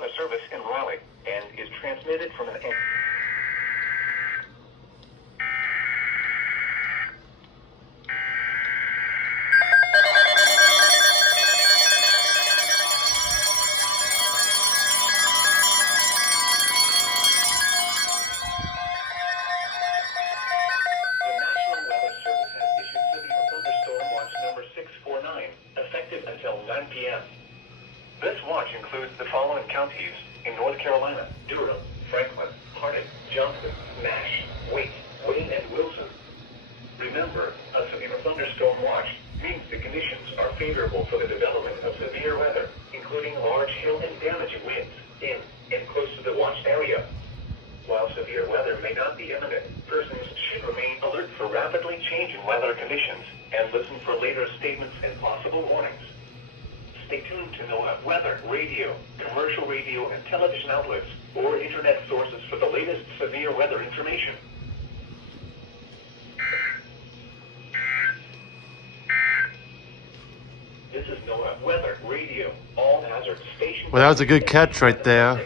Weather Service in Raleigh and is transmitted from an... The National Weather Service has issued severe thunderstorm watch number 649, effective until 9 p.m. This watch includes the following counties in North Carolina: Durham, Franklin, Hardin, Johnson, Nash, Waite, Wayne, and Wilson. Remember, a severe thunderstorm watch means the conditions are favorable for the development of severe weather, including large hail and damaging winds in and close to the watched area. While severe weather may not be imminent, persons should remain alert for rapidly changing weather conditions and listen for later statements and possible warnings. Stay tuned to NOAA weather, radio, commercial radio and television outlets, or internet sources for the latest severe weather information. This is NOAA weather, radio, all hazard station. Well, that was a good catch right there.